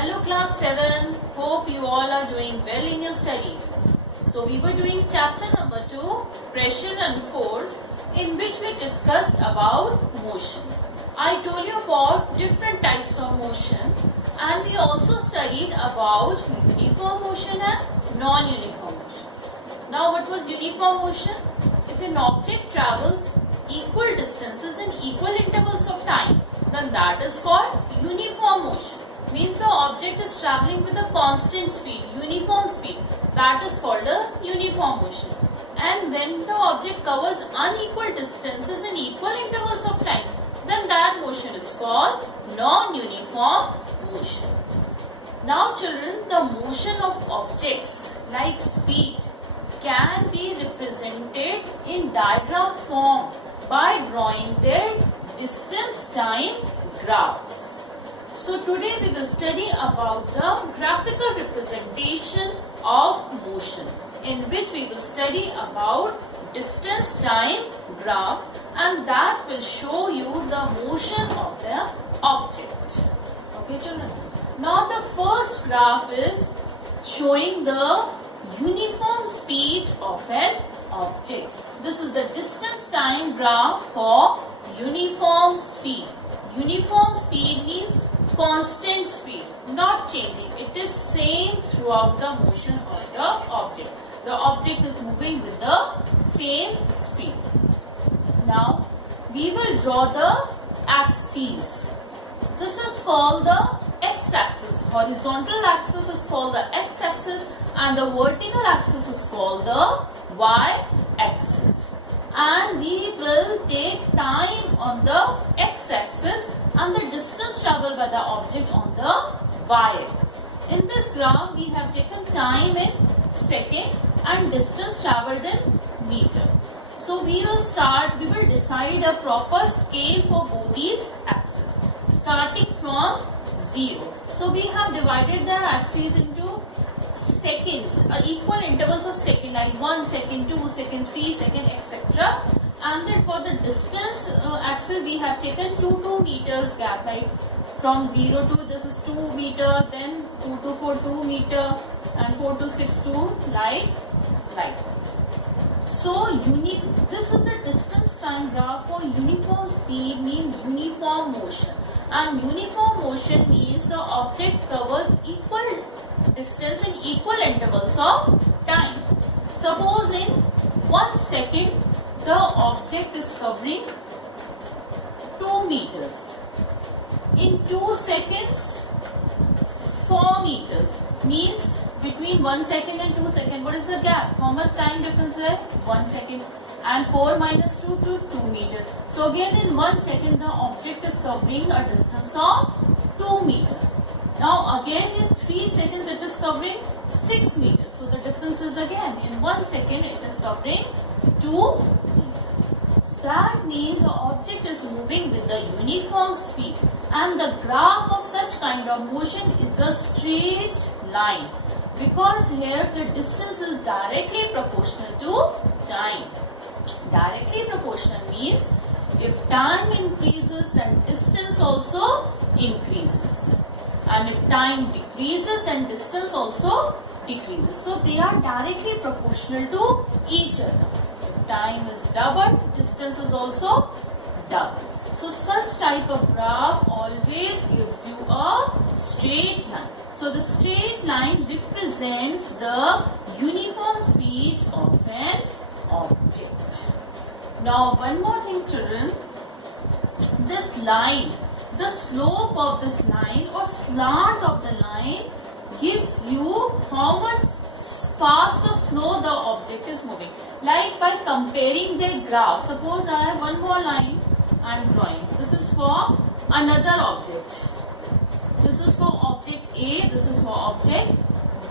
Hello class 7, hope you all are doing well in your studies. So we were doing chapter number 2, pressure and force, in which we discussed about motion. I told you about different types of motion and we also studied about uniform motion and non-uniform motion. Now what was uniform motion? If an object travels equal distances in equal intervals of time, then that is called uniform motion. Means the object is traveling with a constant speed, uniform speed. That is called a uniform motion. And when the object covers unequal distances in equal intervals of time, then that motion is called non-uniform motion. Now children, the motion of objects like speed can be represented in diagram form by drawing their distance-time graphs. So today we will study about the graphical representation of motion, in which we will study about distance-time graphs, and that will show you the motion of the object. Okay children. Now the first graph is showing the uniform speed of an object. This is the distance-time graph for uniform speed. Uniform speed means constant speed, not changing. It is same throughout the motion of the object. The object is moving with the same speed. Now, we will draw the axes. This is called the x-axis. Horizontal axis is called the x-axis and the vertical axis is called the y-axis. And we will take time on the x-axis and the distance traveled by the object on the y-axis. In this graph, we have taken time in second and distance traveled in meter. So we will decide a proper scale for both these axes, starting from 0. So we have divided the axes into seconds, equal intervals of second, like 1 second, 2 second, 3 second, etc. And then for the distance axis, we have taken 2 meters gap, like from 0 to this is 2 meter, then 2 to 4 2 meter, and 4 to 6 2 likewise. So this is the distance time graph for uniform speed, means uniform motion, and uniform motion means the object covers equal distance in equal intervals of time. Suppose in 1 second the object is covering 2 meters. In 2 seconds 4 meters. Means between 1 second and 2 seconds, what is the gap? How much time difference there? 1 second. And 4 minus 2 to 2 meters. So again in 1 second the object is covering a distance of 2 meters. Now again in 3 seconds it is covering 6 meters. So the difference is again in 1 second it is covering 2 meters. So that means the object is moving with the uniform speed, and the graph of such kind of motion is a straight line, because here the distance is directly proportional to time. Directly proportional means if time increases then distance also increases, and if time decreases then distance also decreases. So they are directly proportional to each other. If time is double, distance is also double. So such type of graph always gives you a straight line. So the straight line represents the uniform speed of an object. Now one more thing children, this line, the slope of this line or slant of the line gives you how much fast or slow the object is moving. Like by comparing their graph, suppose I have one more line I am drawing. This is for another object. This is for object A, this is for object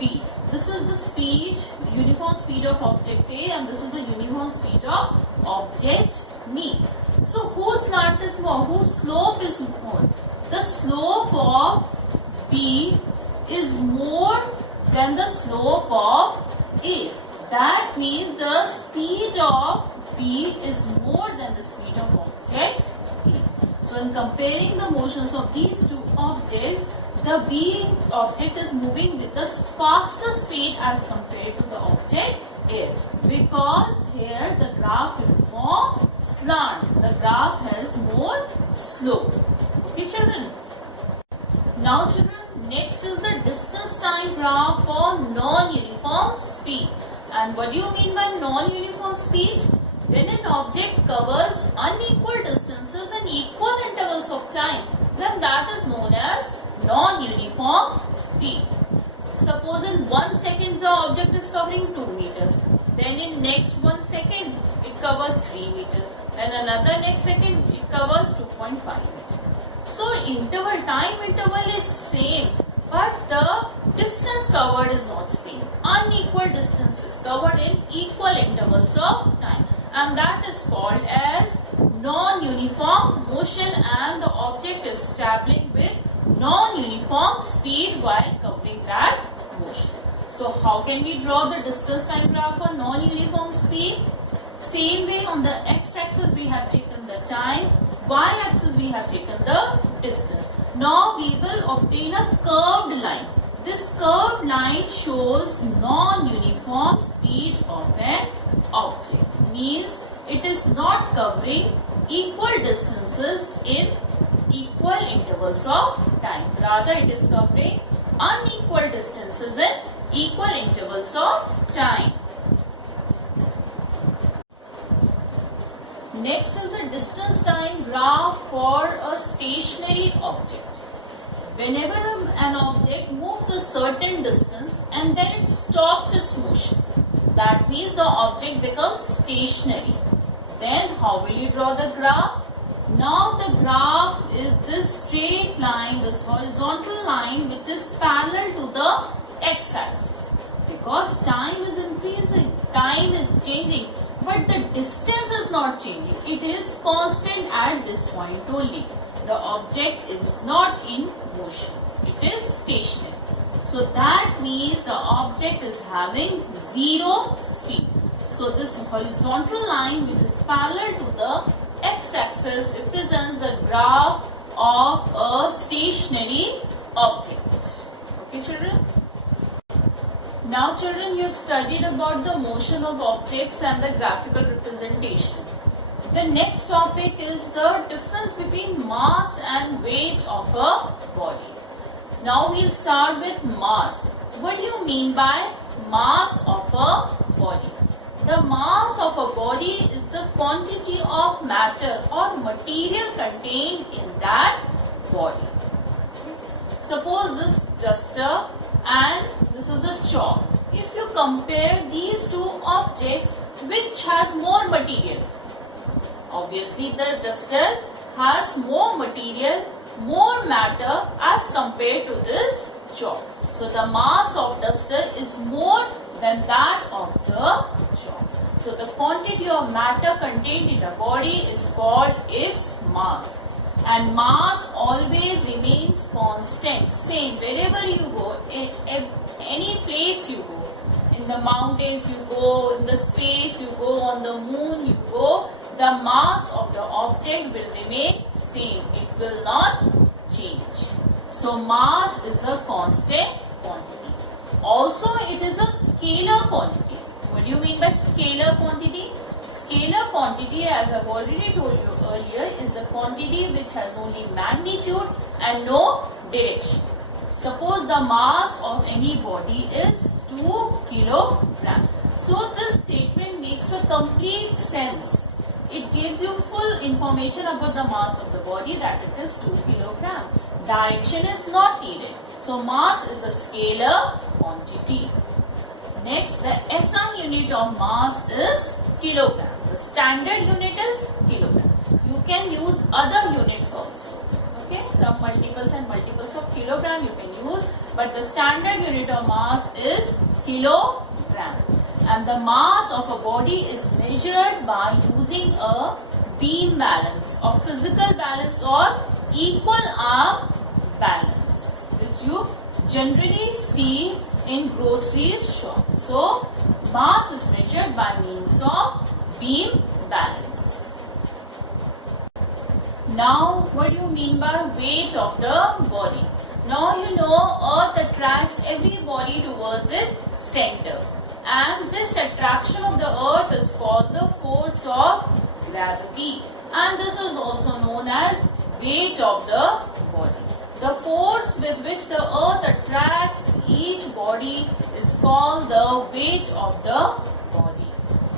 B. This is the speed, uniform speed of object A, and this is the uniform speed of object B. So whose slant is more? Whose slope is more? The slope of B is more than the slope of A. That means the speed of B is more than the speed of object A. So in comparing the motions of these two objects, the B object is moving with the faster speed as compared to the object A, because here the graph is more slant, the graph has more slope. Okay children. Now children, next is the distance time graph for non-uniform speed. And what do you mean by non-uniform speed? When an object covers unequal distances and equal intervals of time, then that is known as non-uniform speed. Suppose in 1 second the object is covering 2 meters. Then in next 1 second it covers 3 meters. Then another next second it covers 2.5 meters. So time interval is same, but the distance covered is not same. Unequal distances covered in equal intervals of time, and that is called as non-uniform motion, and the object is traveling with non-uniform speed while covering that motion. So how can we draw the distance time graph for non-uniform speed? Same way, on the x-axis we have taken the time, y-axis we have taken the distance. Now we will obtain a curved line. This curved line shows non-uniform speed of an object. Means it is not covering equal distances in equal intervals of time. Rather it is covering unequal distances in equal intervals of time. Next is the distance time graph for a stationary object. Whenever an object moves a certain distance and then it stops its motion, that means the object becomes stationary. Then how will you draw the graph? Now the graph is this straight line, this horizontal line which is parallel to the x-axis. Because time is increasing, time is changing, but the distance is not changing. It is constant at this point only. The object is not in motion. It is stationary. So that means the object is having zero speed. So this horizontal line which is parallel to the x-axis represents the graph of a stationary object. Okay children? Now children, you have studied about the motion of objects and the graphical representation. The next topic is the difference between mass and weight of a body. Now we'll start with mass. What do you mean by mass of a body? The mass of a body is the quantity of matter or material contained in that body. Suppose this duster and this is a chalk. If you compare these two objects, which has more material? Obviously the duster has more material, more matter as compared to this chalk. So the mass of duster is more than that of the chalk. So the quantity of matter contained in a body is called its mass. And mass always remains constant, same wherever you go, in any place you go. In the mountains you go, in the space you go, on the moon you go, the mass of the object will remain same. It will not change. So mass is a constant quantity. Also it is a scalar quantity. What do you mean by scalar quantity? Scalar quantity, as I've already told you earlier, is a quantity which has only magnitude and no direction. Suppose the mass of any body is 2 kg. So this statement makes a complete sense. It gives you full information about the mass of the body, that it is 2 kg. Direction is not needed. So mass is a scalar quantity. Next, the SI unit of mass is kilogram. The standard unit is kilogram. You can use other units also. Okay, some multiples and multiples of kilogram you can use, but the standard unit of mass is kilogram. And the mass of a body is measured by using a beam balance or physical balance or equal arm balance, which you generally see in grocery shops. So mass is measured by means of beam balance. Now what do you mean by weight of the body? Now you know Earth attracts every body towards its center, and this attraction of the Earth is called the force of gravity, and this is also known as weight of the body. The force with which the Earth attracts each body is called the weight of the body.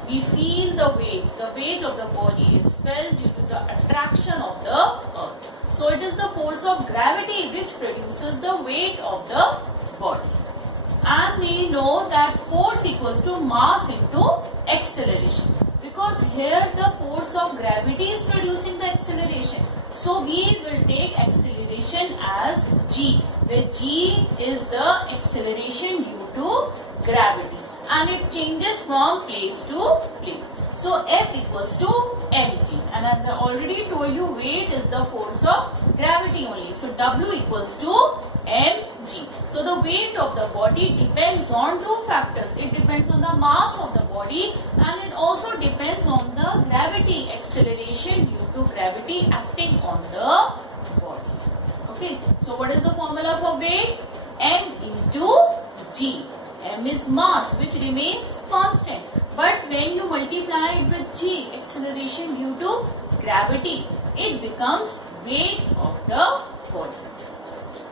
We feel the weight. The weight of the body is felt due to the attraction of the Earth. So it is the force of gravity which produces the weight of the body. And we know that force equals to mass into acceleration. Because here the force of gravity is producing the acceleration. So we will take acceleration as g, where g is the acceleration due to gravity, and it changes from place to place. So F equals to mg, and as I already told you, weight is the force of gravity only. So W equals to mg. So the weight of the body depends on two factors. It depends on the mass of the body, and it also depends on the gravity, acceleration due to gravity acting on the body. Okay, so what is the formula for weight? M into g. M is mass, which remains constant, but when you multiply it with g, acceleration due to gravity, it becomes weight of the body.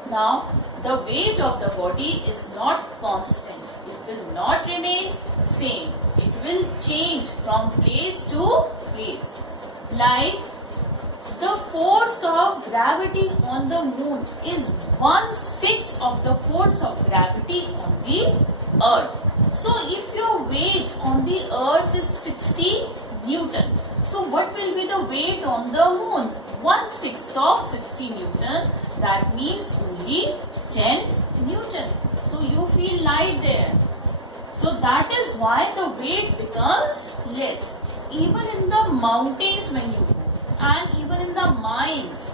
Now, the weight of the body is not constant. It will not remain same. It will change from place to place. Like the force of gravity on the moon is 1/6 of the force of gravity on the earth. So if your weight on the earth is 60 Newton, so what will be the weight on the moon? 1/6 of 60 Newton. That means only 10 Newton. So you feel light there. So that is why the weight becomes less. Even in the mountains when you go, and even in the mines,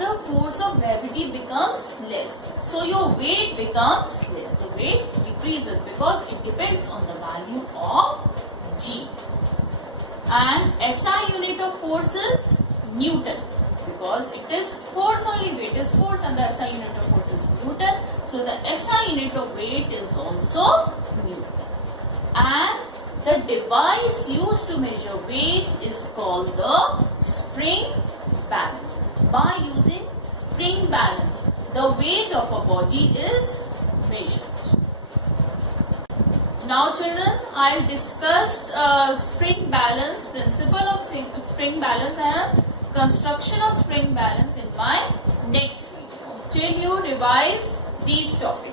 the force of gravity becomes less. So your weight becomes less. The weight decreases because it depends on the value of g. And SI unit of force is Newton, because it is force only. Weight is force and the SI unit of force is Newton. So the SI unit of weight is also Newton. And the device used to measure weight is called the spring balance. By using spring balance, the weight of a body is measured. Now children, I will discuss spring balance, principle of spring balance and construction of spring balance in my next video, till you revise these topics.